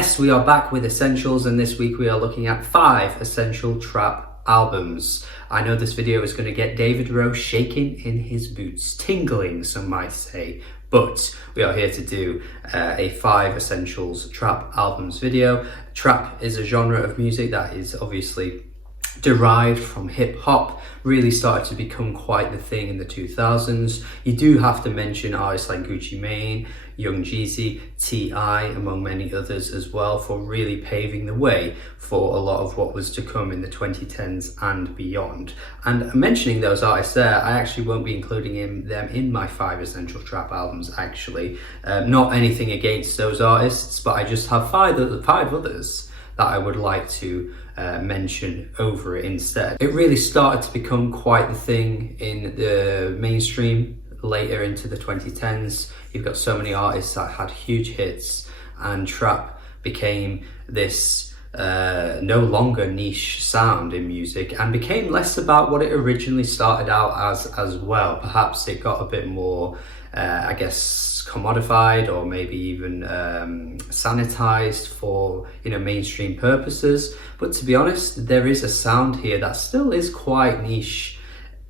Yes, we are back with Essentials, and this week we are looking at 5 essential trap albums. I know this video is going to get David Rowe shaking in his boots, tingling some might say, but we are here to do a 5 essentials trap albums video. Trap is a genre of music that is obviously derived from hip hop, really started to become quite the thing in the 2000s. You do have to mention artists like Gucci Mane, Young Jeezy, T.I., among many others as well, for really paving the way for a lot of what was to come in the 2010s and beyond. And mentioning those artists there, I actually won't be including them in my 5 essential trap albums actually. Not anything against those artists, but I just have 5 others that I would like to mention over it instead. It really started to become quite the thing in the mainstream later into the 2010s. You've got so many artists that had huge hits, and trap became this no longer niche sound in music and became less about what it originally started out as well. Perhaps it got a bit more I guess commodified, or maybe even sanitized for mainstream purposes. But to be honest, there is a sound here that still is quite niche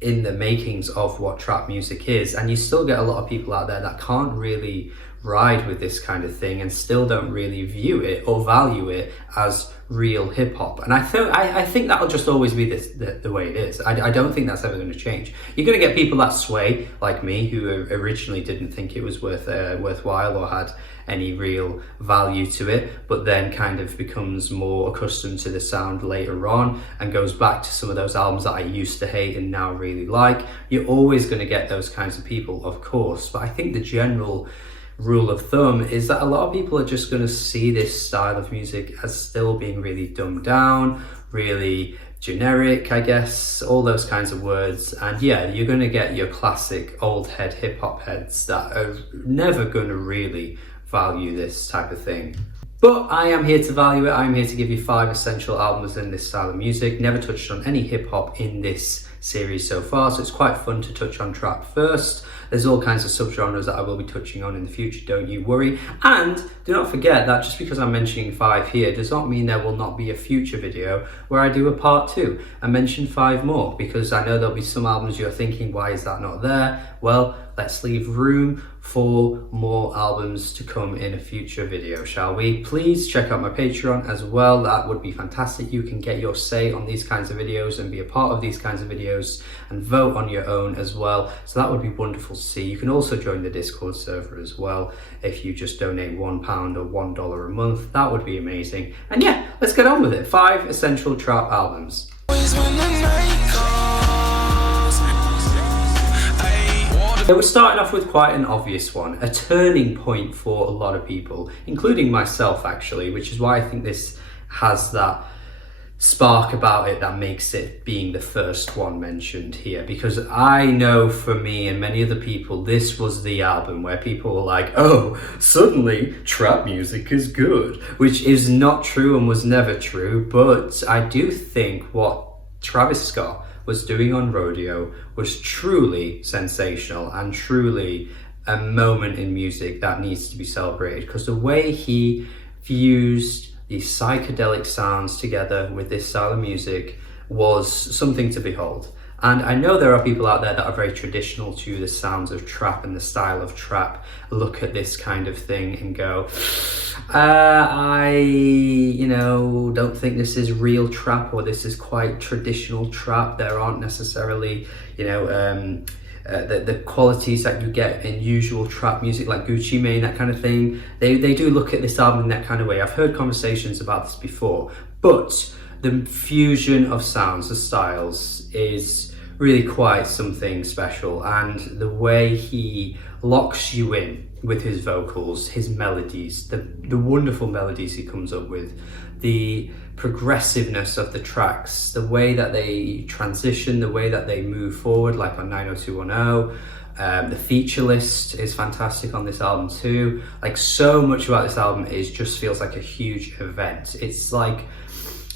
in the makings of what trap music is, and you still get a lot of people out there that can't really ride with this kind of thing and still don't really view it or value it as real hip-hop. And I think that'll just always be the way it is. I don't think that's ever going to change. You're going to get people that sway, like me, who originally didn't think it was worthwhile or had any real value to it, but then kind of becomes more accustomed to the sound later on and goes back to some of those albums that I used to hate and now really like. You're always going to get those kinds of people, of course, but I think the general rule of thumb is that a lot of people are just going to see this style of music as still being really dumbed down, really generic, I guess, all those kinds of words. And yeah, you're going to get your classic old head hip hop heads that are never going to really value this type of thing. But I am here to value it. I'm here to give you 5 essential albums in this style of music. Never touched on any hip hop in this series so far, so it's quite fun to touch on trap first. There's all kinds of subgenres that I will be touching on in the future, don't you worry. And do not forget that just because I'm mentioning 5 here does not mean there will not be a future video where I do a part 2 and mention 5 more, because I know there'll be some albums you're thinking, why is that not there? Well, let's leave room for more albums to come in a future video, shall we? Please check out my Patreon as well. That would be fantastic. You can get your say on these kinds of videos and be a part of these kinds of videos and vote on your own as well. So that would be wonderful to see. You can also join the Discord server as well if you just donate £1 or $1 a month. That would be amazing. And yeah, let's get on with it. 5 essential trap albums. So we're starting off with quite an obvious one, a turning point for a lot of people, including myself actually, which is why I think this has that spark about it that makes it being the first one mentioned here. Because I know for me and many other people, this was the album where people were like, oh, suddenly trap music is good, which is not true and was never true. But I do think what Travis Scott was doing on Rodeo was truly sensational and truly a moment in music that needs to be celebrated, because the way he fused these psychedelic sounds together with this style of music was something to behold. And I know there are people out there that are very traditional to the sounds of trap and the style of trap, look at this kind of thing and go, I don't think this is real trap, or this is quite traditional trap. There aren't necessarily, the qualities that you get in usual trap music like Gucci Mane, that kind of thing. They do look at this album in that kind of way. I've heard conversations about this before, but the fusion of sounds, the styles, is really quite something special. And the way he locks you in with his vocals, his melodies, the wonderful melodies he comes up with, the progressiveness of the tracks, the way that they transition, the way that they move forward, like on 90210. The feature list is fantastic on this album too. Like, so much about this album just feels like a huge event. It's like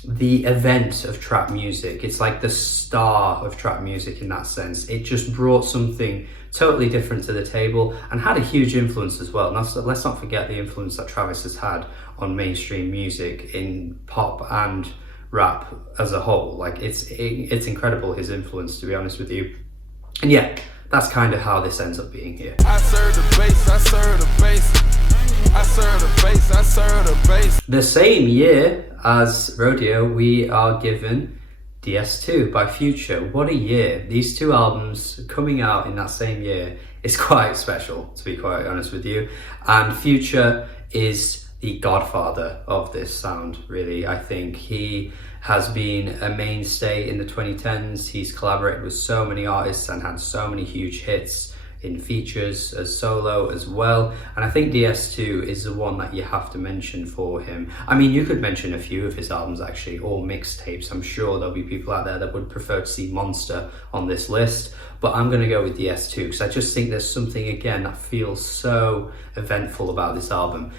the event of trap music. It's like the star of trap music in that sense. It just brought something totally different to the table and had a huge influence as well. And let's not forget the influence that Travis has had on mainstream music in pop and rap as a whole. Like it's incredible, his influence, to be honest with you. And yeah, that's kind of how this ends up being here. I serve the bass, I serve the bass. I serve the bass, I serve the bass. The same year as Rodeo, we are given DS2 by Future. What a year. These two albums coming out in that same year is quite special, to be quite honest with you. And Future is the godfather of this sound, really. I think he has been a mainstay in the 2010s. He's collaborated with so many artists and had so many huge hits in features as solo as well. And I think DS2 is the one that you have to mention for him. I mean, you could mention a few of his albums actually, or mixtapes. I'm sure there'll be people out there that would prefer to see Monster on this list, but I'm gonna go with DS2 because I just think there's something, again, that feels so eventful about this album.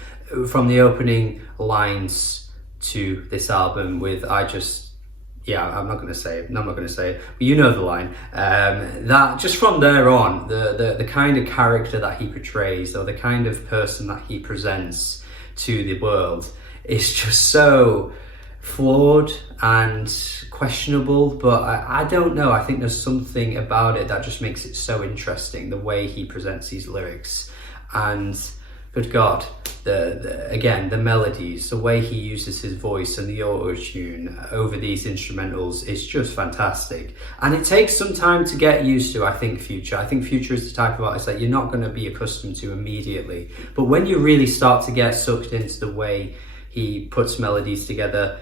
From the opening lines to this album with I'm not going to say it, but you know the line. That just from there on, the kind of character that he portrays, or the kind of person that he presents to the world, is just so flawed and questionable. But I don't know, I think there's something about it that just makes it so interesting, the way he presents these lyrics. And good God, the melodies, the way he uses his voice and the auto-tune over these instrumentals is just fantastic. And it takes some time to get used to, I think, Future. I think Future is the type of artist that you're not going to be accustomed to immediately. But when you really start to get sucked into the way he puts melodies together,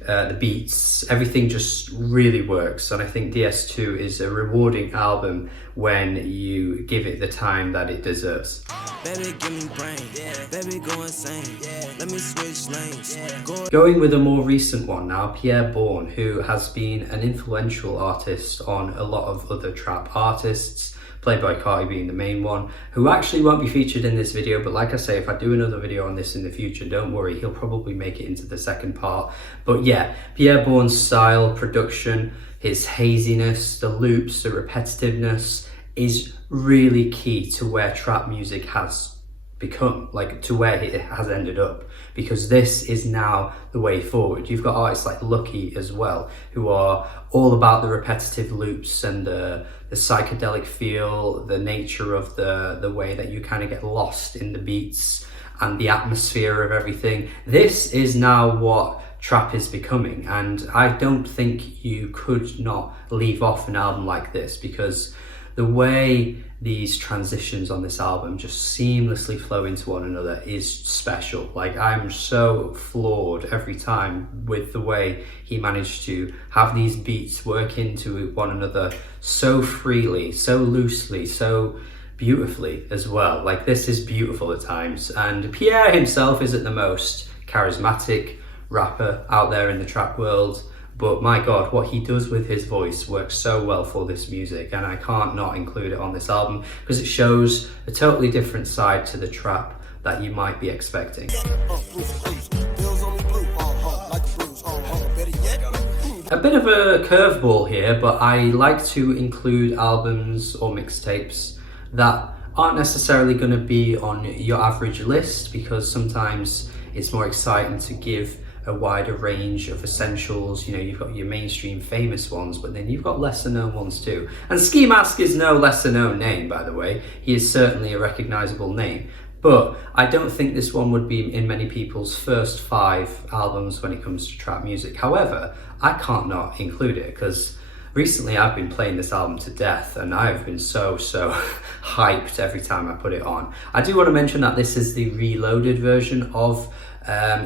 the beats, everything just really works. And I think DS2 is a rewarding album when you give it the time that it deserves. Baby, give me brain. Yeah. Baby, go insane. Yeah. Let me switch lanes. Yeah. Going with a more recent one now, Pierre Bourne, who has been an influential artist on a lot of other trap artists, Playboy Carti being the main one, who actually won't be featured in this video, but like I say, if I do another video on this in the future, don't worry, he'll probably make it into the second part. But yeah, Pierre Bourne's style, production, his haziness, the loops, the repetitiveness is really key to where trap music has become, like to where it has ended up, because this is now the way forward. You've got artists like Lucky as well, who are all about the repetitive loops and the psychedelic feel, the nature of the way that you kind of get lost in the beats and the atmosphere of everything. This is now what trap is becoming, and I don't think you could not leave off an album like this, because the way these transitions on this album just seamlessly flow into one another is special. Like, I'm so floored every time with the way he managed to have these beats work into one another so freely, so loosely, so beautifully as well. Like, this is beautiful at times. And Pierre himself isn't the most charismatic rapper out there in the trap world, but my God, what he does with his voice works so well for this music, and I can't not include it on this album because it shows a totally different side to the trap that you might be expecting. A bit of a curveball here, but I like to include albums or mixtapes that aren't necessarily going to be on your average list, because sometimes it's more exciting to give a wider range of essentials. You know, you've got your mainstream famous ones, but then you've got lesser known ones too. And Ski Mask is no lesser known name, by the way. He is certainly a recognizable name, but I don't think this one would be in many people's first 5 albums when it comes to trap music. However, I can't not include it because recently I've been playing this album to death, and I've been so hyped every time I put it on. I do want to mention that this is the reloaded version of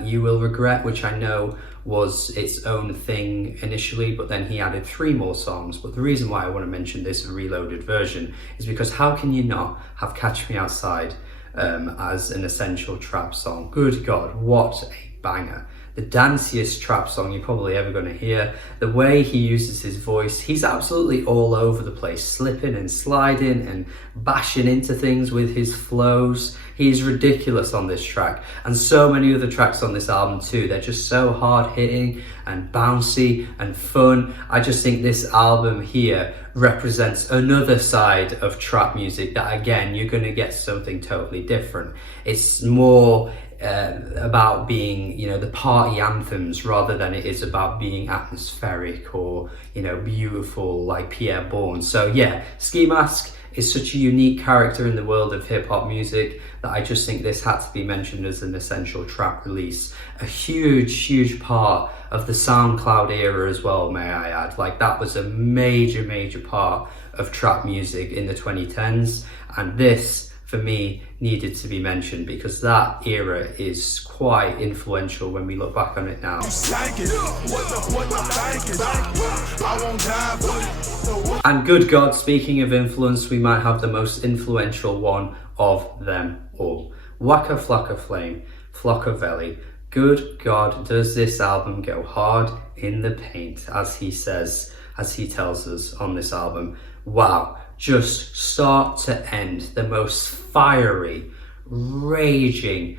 You Will Regret, which I know was its own thing initially, but then he added 3 more songs. But the reason why I want to mention this reloaded version is because how can you not have Catch Me Outside as an essential trap song? Good God, what a banger. the danciest trap song you're probably ever going to hear. The way he uses his voice, he's absolutely all over the place, slipping and sliding and bashing into things with his flows. He's ridiculous on this track, and so many other tracks on this album too. They're just so hard hitting and bouncy and fun. I just think this album here represents another side of trap music that, again, you're going to get something totally different. It's more about being, you know, the party anthems rather than it is about being atmospheric or, you know, beautiful like Pierre Bourne. So yeah, Ski Mask is such a unique character in the world of hip-hop music that I just think this had to be mentioned as an essential trap release. A huge part of the SoundCloud era as well, may I add. Like, that was a major part of trap music in the 2010s, and this, for me, needed to be mentioned because that era is quite influential when we look back on it now. And good God, speaking of influence, we might have the most influential one of them all. Waka Flocka Flame, Flockaveli. Good God, does this album go hard in the paint, as he says, as he tells us on this album. Wow, just start to end, the most fiery, raging,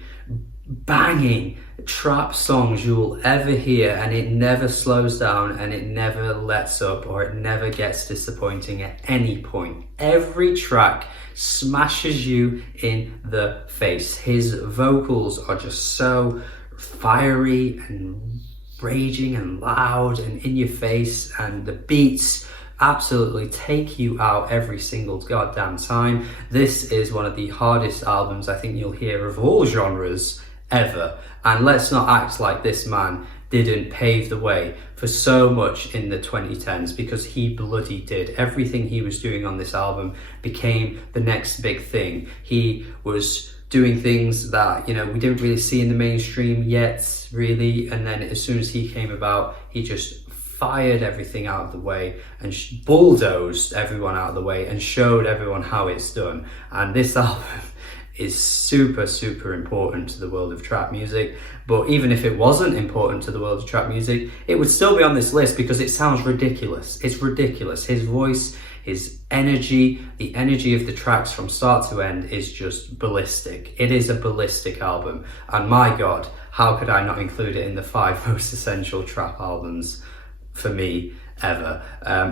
banging trap songs you will ever hear, and it never slows down and it never lets up or it never gets disappointing at any point. Every track smashes you in the face. His vocals are just so fiery and raging and loud and in your face, and the beats absolutely take you out every single goddamn time. This is one of the hardest albums I think you'll hear of all genres ever, and let's not act like this man didn't pave the way for so much in the 2010s, because he bloody did. Everything he was doing on this album became the next big thing. He was doing things that, you know, we didn't really see in the mainstream yet, really, and then as soon as he came about, he just fired everything out of the way and bulldozed everyone out of the way and showed everyone how it's done. And this album is super important to the world of trap music. But even if it wasn't important to the world of trap music, it would still be on this list because it sounds ridiculous. It's ridiculous. His voice, his energy, the energy of the tracks from start to end is just ballistic. It is a ballistic album, and my God, how could I not include it in the 5 most essential trap albums for me ever?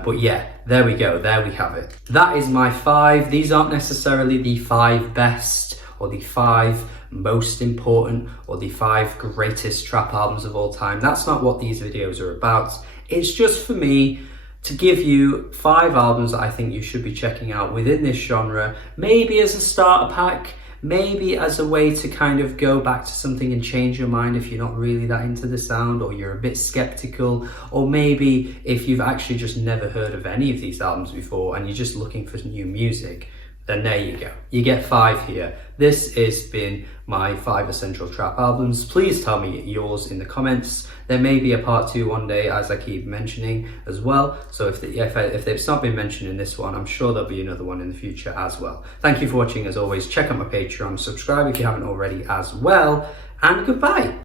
But yeah, there we go, there we have it. That is my 5. These aren't necessarily the 5 best or the 5 most important or the 5 greatest trap albums of all time. That's not what these videos are about. It's just for me to give you 5 albums that I think you should be checking out within this genre, maybe as a starter pack, maybe as a way to kind of go back to something and change your mind if you're not really that into the sound or you're a bit skeptical, or maybe if you've actually just never heard of any of these albums before and you're just looking for new music, then there you go. You get 5 here. This has been my 5 essential trap albums. Please tell me yours in the comments. There may be a part 2 one day, as I keep mentioning as well. So if it's not been mentioned in this one, I'm sure there'll be another one in the future as well. Thank you for watching as always. Check out my Patreon, subscribe if you haven't already as well, and goodbye.